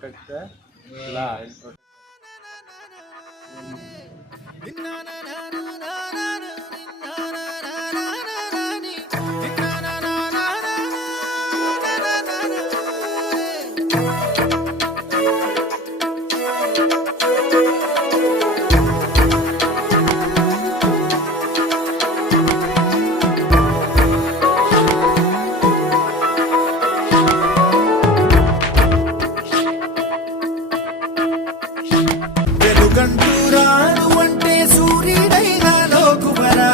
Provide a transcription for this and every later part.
protect the law and protect. వెలుగంటూరాను అంటే సూర్యుడైనా లోకువరా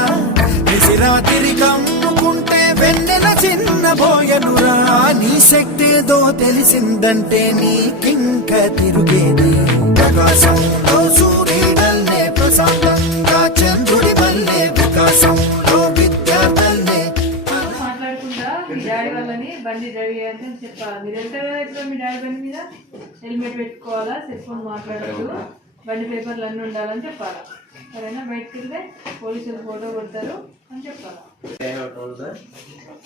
నిసిరాతిరి కమ్ముకుంటే వెన్నెల చిన్నబోయనురా నీ శక్తేదో తెలిసిందంటే నీకింక తిరుగేది ప్రకాశంలో సూర్యుడల్లే ప్రశాంతంగా చంద్రుడి వల్లే వికాసంలో విద్యార్థులే మాట్లాడకుండా మీ డాడీ వాళ్ళని బండి డ్రైవ్ చేయాలని చెప్పాలి. మీరు వెళ్తారు కదా ఇప్పుడు మీ డాడీ బండి మీద హెల్మెట్ పెట్టుకోవాలా, సెల్ ఫోన్ మాట్లాడద్దు, బండి పేపర్లు అన్నీ ఉండాలని చెప్పాలి. సరేనా? బయటకు వెళ్తే పోలీసులు ఫోటో కొడతారు అని చెప్పాలి. They have told that,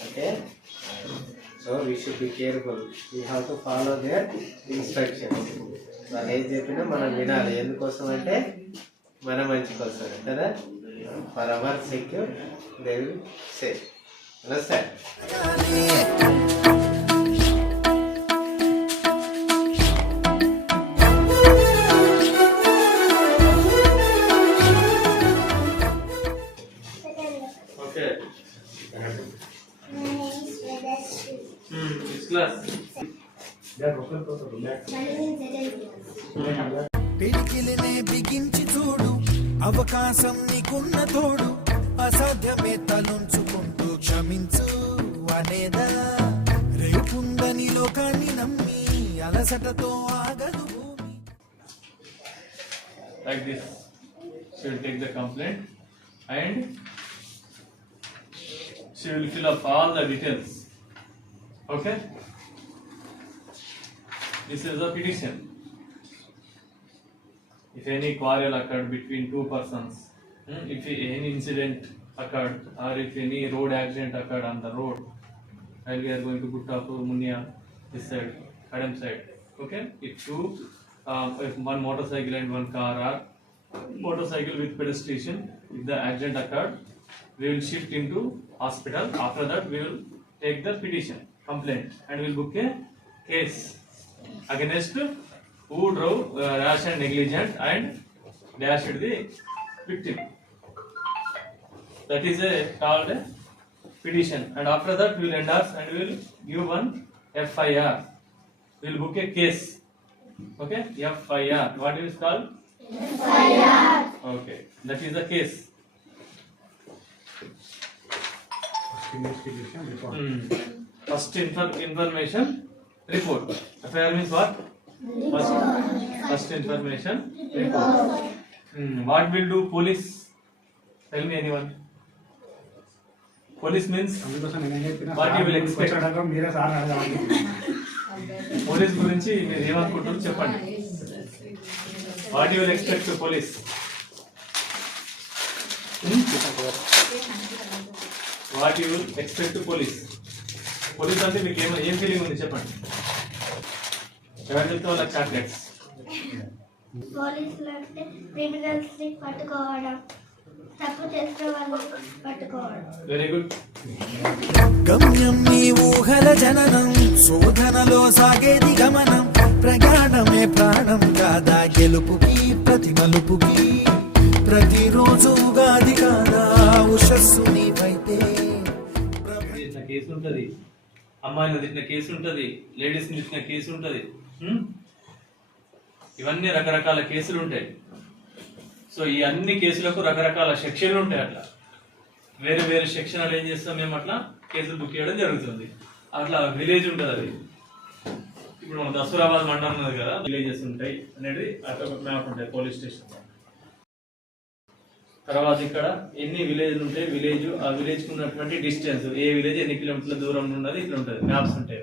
okay, so we should be careful. We have to follow their instructions. వాళ్ళు ఏం చెప్పినా మనం వినాలి. ఎందుకోసం అంటే మన మంచి కోసం కదా. For hour secure they will safe. Understand? Okay. Which class? పిడికిలినే బిగించి చూడు అవకాశం నీకున్న తోడు అసాధ్యమే తలుంచుకుంటూ క్షమించు అనేదా రేపుందని లోకాన్ని నమ్మి అలసటతో ఆగదు భూమి. Like this. She will take the complaint and she will fill up all the details. Okay? This is a petition. If any quarrel occurred between two persons, if any incident occurred, or if any road accident occurred on the road, while we are going to Guttapu, Munya, this side, Kadam side. Okay? If one motorcycle and one car are motorcycle with pedestrian, if the accident occurred, we will shift into hospital. After that, we will take the petition, complaint, and we will book a case against who drove rash and negligent and dashed the victim. That is called a petition. And after that, we will endorse and we will give one FIR. We will book a case. Okay, FIR. What is called? FIR. Okay, that is the case. Investigation report. First information report. FIR means what? First information report. What will do police? Tell me anyone. Police means what you will expect. మీరే sir అడగాలి. Police గురించి మీరు ఏమనుకుంటారో చెప్పండి. What you will expect to police? What you will expect to police? Police అంటే మీకు ఏం feeling ఉంది చెప్పండి. ఎవరు చెప్తే వాళ్ళకి చాక్లెట్స్. పోలీసులు అంటే క్రిమినల్స్ ని పట్టుకోవడం, తప్పు చేసిన వాళ్ళని పట్టుకోవడం. Very good. గమ్యం నీ ఊహల జననం శోధనలో సాగేది గమనం ప్రయాణమే ప్రాణం కాదా గెలుపుకి ప్రతి మలుపుకి ప్రతిరోజు ఉగాది కాదా ఉషస్సు నీవైతే కేసు ఉంటది, అమ్మాయిని తిట్టిన కేసు ఉంటది, లేడీస్ ని తిట్టిన కేసు ఉంటది. ఇవన్నీ రకరకాల కేసులు ఉంటాయి. సో ఈ అన్ని కేసులకు రకరకాల సెక్షన్లు ఉంటాయి. అట్లా వేరే వేరే సెక్షన్లు ఏం చేస్తాం మేము అట్లా కేసులు బుక్ చేయడం జరుగుతుంది. అట్లా విలేజ్ ఉంటుంది. అది ఇప్పుడు మన దసరాబాద్ మండలం ఉన్నది కదా, విలేజెస్ ఉంటాయి అనేది అట్లా మ్యాప్ ఉంటాయి పోలీస్ స్టేషన్. తర్వాత ఇక్కడ ఎన్ని విలేజ్లు ఉంటాయి, విలేజ్ ఆ విలేజ్ కు ఉన్నటువంటి డిస్టెన్స్, ఏ విలేజ్ ఎన్ని కిలోమీటర్ల దూరం ఉన్నది ఇట్లా ఉంటుంది. మ్యాప్స్ ఉంటాయి.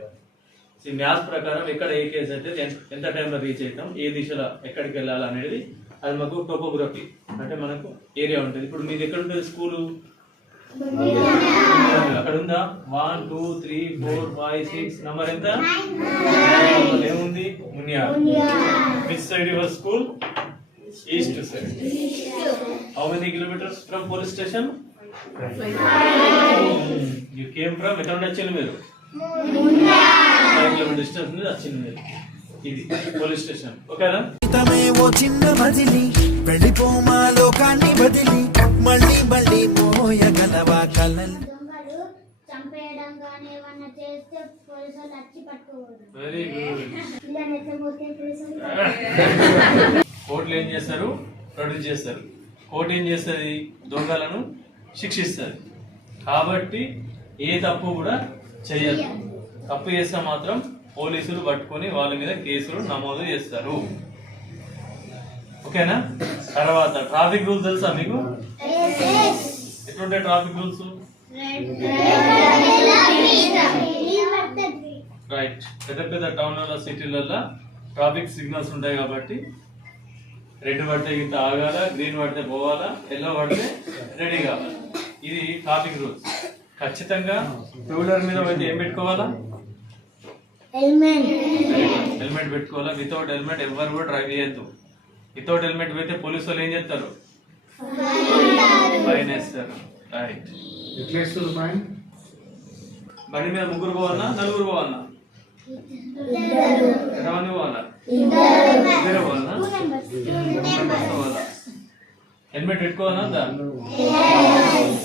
ఈ మ్యాప్స్ ప్రకారం ఎక్కడ ఏ కేసు అయితే ఎంత టైంలో రీచ్ అవుతాం, ఏ దిశలో ఎక్కడికి వెళ్ళాలి అనేది అది మాకు టోపోగ్రఫీ అంటే మనకు ఏరియా ఉంటుంది. ఇప్పుడు మీది ఎక్కడ ఉంటుంది స్కూలు? అక్కడ ఉందా 1 2 3 4 5 6 నంబర్ ఎంత ఏముంది మునియార్. Which side your school? East side. How many kilometres from police station? You came from ఎక్కడ నుండి వచ్చారు మీరు? 5 కిలోమీటర్ డిస్టెన్స్ నుండి వచ్చింది మీరు. ఇది పోలీస్ స్టేషన్. ఓకేనా? జీవితమే ఓ చిన్న మజిలి వెళ్ళిపోమా లోకాన్ని బదిలి మళ్ళీ మళ్ళీ మోయగలవా కలలు. దొంగలు చంపేయడం కానీ ఏమన్నా చేస్తే పోలీసు వాళ్ళు వచ్చి పట్టుకోవాలి. Very good. ఇలా నెట్టబోతే పోలీసులు కోర్టులు ఏం చేస్తారు? ప్రొడ్యూస్ చేస్తారు. కోర్టు ఏం చేస్తుంది? దొంగలను శిక్షిస్తుంది. కాబట్టి ఏ తప్పు కూడా చెయ్యదు. తప్పు చేస్తే మాత్రం పోలీసులు పట్టుకొని వాళ్ళ మీద కేసులు నమోదు చేస్తారు. ఓకేనా? తర్వాత ట్రాఫిక్ రూల్స్ తెలుసా మీకు? ఎట్లుంటాయి ట్రాఫిక్ రూల్స్? రైట్. పెద్ద పెద్ద టౌన్లలో సిటీలలో ట్రాఫిక్ సిగ్నల్స్ ఉంటాయి కాబట్టి రెడ్ పడితే ఇంత ఆగాల, గ్రీన్ పడితే పోవాలా, ఎల్లో పడితే రెడీ కావాలి. ఇది ట్రాఫిక్ రూల్స్. ఖచ్చితంగా టూ వీలర్ మీద అయితే ఏం పెట్టుకోవాలా? హెల్మెట్ పెట్టుకోవాలా. వితౌట్ హెల్మెట్ ఎవరు కూడా డ్రైవ్ చేయొద్దు. వితౌట్ హెల్మెట్ అయితే పోలీసు వాళ్ళు ఏం చేస్తారు? ఫైన్ వేస్తారు. రైట్. బండి మీద ముగ్గురు పోవాలన్నా నలుగురు పోవాలన్నా? ఎంతమంది పోవాలా? ఇద్దరు పోవాలన్నా? పోవాలా? హెల్మెట్ పెట్టుకోవాలన్నా?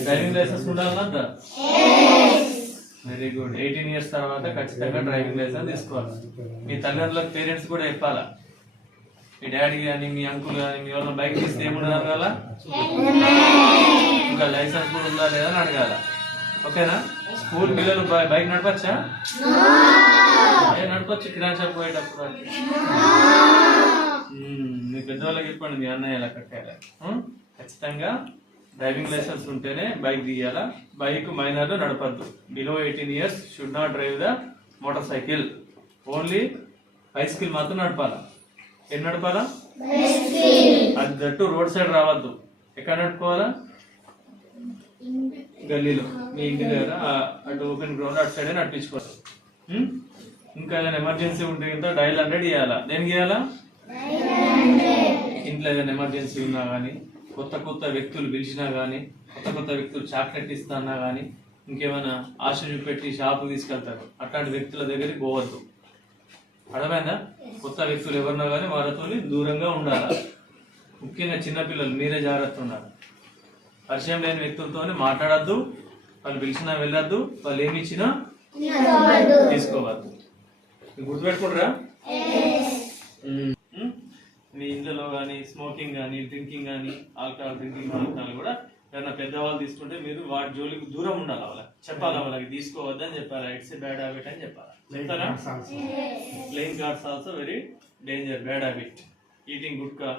డ్రైవింగ్ లైసెన్స్ ఉండాలన్నా? Very good. 18 years తర్వాత ఖచ్చితంగా డ్రైవింగ్ లైసెన్స్ తీసుకోవాలి. మీ తల్లిదండ్రులకు పేరెంట్స్ కూడా చెప్పాలా. మీ డాడీ కానీ మీ అంకుల్ కానీ మీ వాళ్ళ బైక్ తీస్తే ఏముండదు అడగాల, ఇంకా లైసెన్స్ కూడా ఉందా లేదా అని అడగాల. ఓకేనా? స్కూల్ పిల్లలు బైక్ నడపచ్చా? నడపచ్చు. కిరాణా షాప్ పోయేటప్పుడు మీ పెద్దవాళ్ళకి చెప్పండి, మీ అన్నయ్య ఎలా కట్టాలి. ఖచ్చితంగా డ్రైవింగ్ లైసెన్స్ ఉంటేనే బైక్ తీయాలా. బైక్ మైనర్లు నడపద్దు. Below 18 years should not drive the motorcycle. Only bicycle మాత్రం నడపాలా. ఏం నడపాలా? అది దట్టు రోడ్ సైడ్ రావద్దు. ఎక్కడ నడుపుకోవాలా? గల్లీలో మీ ఇంటి దగ్గర అటు ఓపెన్ గ్రౌండ్ అటు సైడ్ నడిపించుకోవాలి. ఇంకా ఏదైనా ఎమర్జెన్సీ ఉంటే కనుక డయల్ 100 ఇవ్వాలా. దేనికి ఇవ్వాలా? ఇంట్లో ఏదైనా ఎమర్జెన్సీ ఉన్నా కానీ, కొత్త కొత్త వ్యక్తులు పిలిచినా కానీ, కొత్త వ్యక్తులు చాక్లెట్ ఇస్తానా కానీ, ఇంకేమైనా ఆశ చూపెట్టి షాపు తీసుకెళ్తారు. అట్లాంటి వ్యక్తుల దగ్గరికి పోవద్దు. అర్థమైందా? కొత్త వ్యక్తులు ఎవరినా కానీ వాళ్ళతో దూరంగా ఉండాలి. ముఖ్యంగా చిన్నపిల్లలు మీరే జాగ్రత్త ఉండాలి. పరిచయం లేని వ్యక్తులతో మాట్లాడద్దు. వాళ్ళు పిలిచినా వెళ్ళొద్దు. వాళ్ళు ఏమి ఇచ్చినా తీసుకోవద్దు. గుర్తుపెట్టుకుంటారా? మీ ఇంట్లో కానీ స్మోకింగ్ కానీ డ్రింకింగ్ కానీ ఆల్కహాల్ డ్రింకింగ్ ఆల్కహాల్ కూడా ఎవరైనా పెద్దవాళ్ళు తీసుకుంటే మీరు వాటి జోలికి దూరం ఉండాలి. వాళ్ళకి చెప్పాలి, వాళ్ళకి తీసుకోవద్దని చెప్పాలి. ఇట్స్ ఏ బ్యాడ్ హ్యాబిట్ అని చెప్పాలి. చెప్తారా? Playing cards also very danger, bad habit. Eating gutka,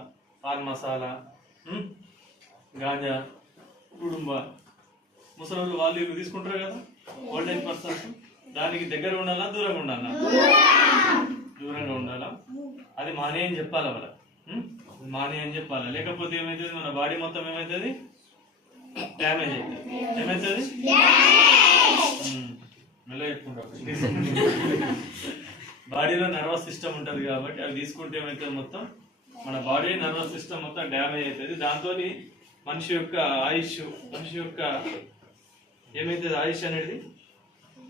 pan masala, ganja, కుటుంబ ముసలి వాళ్ళు ఇవి తీసుకుంటారు కదా, ఓల్డ్ ఏజ్ పర్సన్స్. దానికి దగ్గర ఉండాలా దూరంగా ఉండాలా? దూరంగా ఉండాలా. అది మానే అని చెప్పాలి వాళ్ళ. మానే అని చెప్పాలి. లేకపోతే ఏమవుతుంది? మన బాడీ మొత్తం ఏమవుతుంది? డ్యామేజ్ అవుతుంది. ఏమవుతుంది? మెల్ల చెప్పుకుంటాం. బాడీలో నర్వస్ సిస్టమ్ ఉంటుంది కాబట్టి అవి తీసుకుంటే ఏమవుతుంది? మొత్తం మన బాడీ నర్వస్ సిస్టమ్ మొత్తం డ్యామేజ్ అవుతుంది. దాంతో మనిషి యొక్క ఆయుష్, మనిషి యొక్క ఏమైతుంది ఆయుష్ అనేది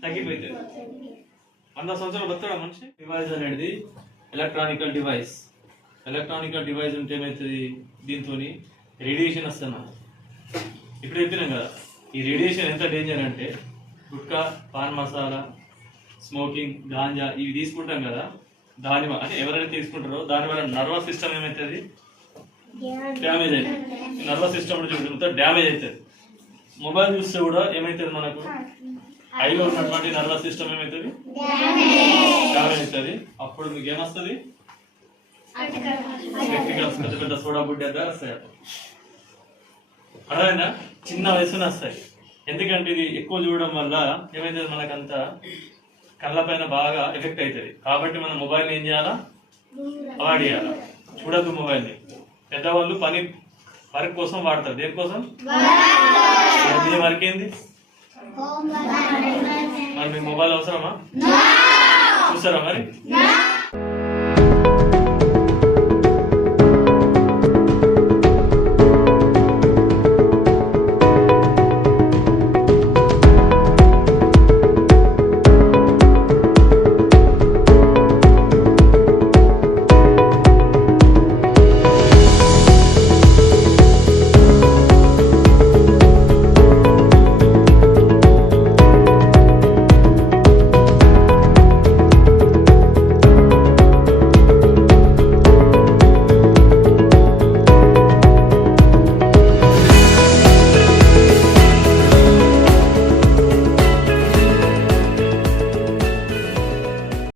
తగ్గిపోతుంది. 100 సంవత్సరాలు బతకడా మనిషి? డివైస్ అనేది ఎలక్ట్రానికల్ డివైస్. ఎలక్ట్రానికల్ డివైస్ ఉంటే ఏమవుతుంది? దీంతో రేడియేషన్ వస్తుంది. ఇప్పుడు చెప్పినాం కదా, ఈ రేడియేషన్ ఎంత డేంజర్ అంటే గుట్కా, పాన్ మసాలా, స్మోకింగ్, గాంజా ఇవి తీసుకుంటాం కదా, దాని అంటే ఎవరైతే తీసుకుంటారో దానివల్ల నర్వస్ సిస్టమ్ ఏమవుతుంది? డ్యామేజ్ అవుతుంది. నర్వస్ సిస్టమ్ చూడంతో డ్యామేజ్ అవుతుంది. మొబైల్ చూస్తే కూడా ఏమవుతుంది? మనకు ఐలో ఉన్నటువంటి నర్వస్ సిస్టమ్ ఏమవుతుంది? డ్యామేజ్ అవుతుంది. అప్పుడు మీకు ఏమొస్తుంది? స్పెక్టికల్స్, పెద్ద పెద్ద సోడా బుడ్డి దగ్గర వస్తాయి. అర్థమైందా? చిన్న వయసునే వస్తాయి. ఎందుకంటే ఇది ఎక్కువ చూడడం వల్ల ఏమైతుంది? మనకంతా కళ్ళ పైన బాగా ఎఫెక్ట్ అవుతుంది. కాబట్టి మనం మొబైల్ ఏం చేయాలా? అవాయిడ్ చేయాలా. చూడద్దు మొబైల్ని. పెద్దవాళ్ళు పని వర్క్ కోసం వాడతారు. దేనికోసం? మీ వర్క్ ఏంది? మరి మీ మొబైల్ అవసరమా? చూసారా మరి?